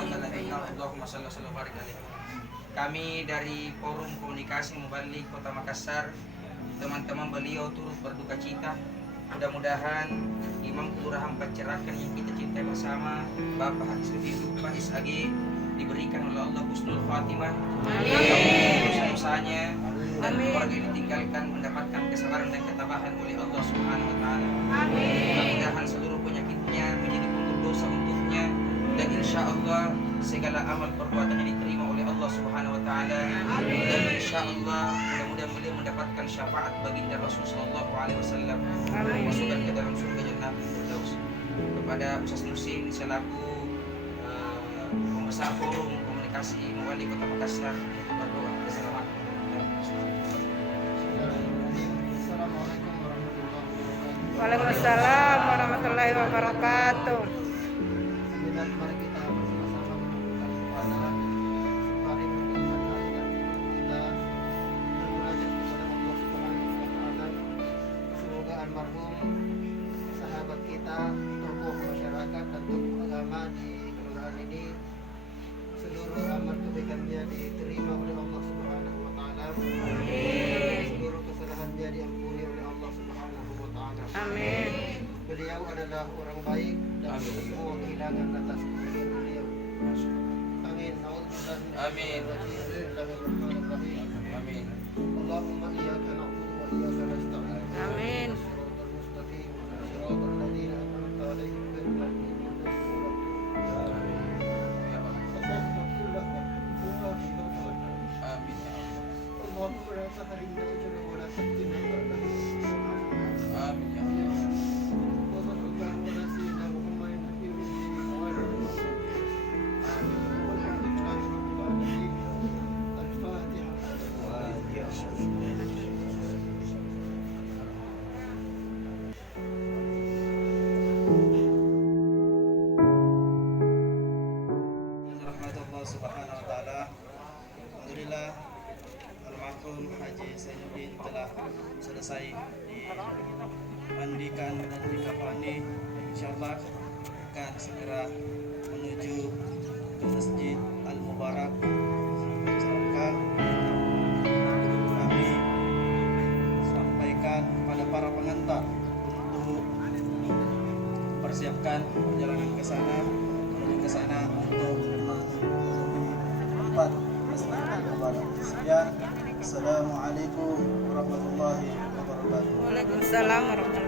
Allahumma shalli wa sallim wa barik alaihi. Kami dari Forum Komunikasi Mubalik Kota Makassar, teman-teman beliau turut berduka cita. Mudah-mudahan Imam Kelurahan Pancerakan yang kita cintai bersama, Bapak Pak SAG, diberikan oleh Allah husnul khatimah, usaha-usahanya dan keluarga yang ditinggalkan mendapatkan kesabaran dan ketabahan oleh Allah Subhanahu wa taala. Mudah-mudahan seluruh penyakitnya menjadi pengurus dosa untuknya, dan insya Allah segala amal perbuatannya diterima oleh Allah Subhanahu wa taala, dan insya Allah mudah-mudahan beliau mendapatkan syafaat baginda Rasul sallallahu alaihi wasallam, masukkan ke dalam surga Jannatul Firdaus. Kepada Ustaz Nusin selaku pembesar Forum Komunikasi Mubalik Kota Makassar untuk berdoa. Assalamualaikum. Waalaikumsalam warahmatullahi wabarakatuh. Mari kita bersama-sama mendoakan mari kita bermunajat kepada Allah Subhanahu wa taala. Semoga almarhum sahabat kita, tokoh masyarakat dan tokoh agama di kelurahan ini, seluruh amal kebaikannya diterima oleh Allah Subhanahu wa taala. Seluruh kesalahannya diampuni oleh Allah Subhanahu wa taala. Amin. Beliau adalah orang baik dan semua kehilangan atas kemuliaan beliau. Amin. Amin. Bismillahirrahmanirrahim. Amin. Allahumma iyyaka na'budu wa iyyaka nasta'in. Amin. Shiratal mustaqim, shiratal ladzina an'amta 'alaihim ghairil maghdubi 'alaihim. Allahumma la tahrimna ajra wa la taftina ba'da. Amin. Rahmatullah subhanahu wa ta'ala. Alhamdulillah, almarhum Haji Zainuddin telah selesai dimandikan dan dikafani. Insyaallah akan segera menuju ke Masjid Al-Mubarak. Semoga kami sampaikan kepada para pengantar untuk persiapkan perjalanan ke sana, menuju ke sana untuk tempat Masjid Al-Mubarak. Sekian, assalamualaikum warahmatullahi wabarakatuh. Waalaikumsalam warahmatullahi wabarakatuh.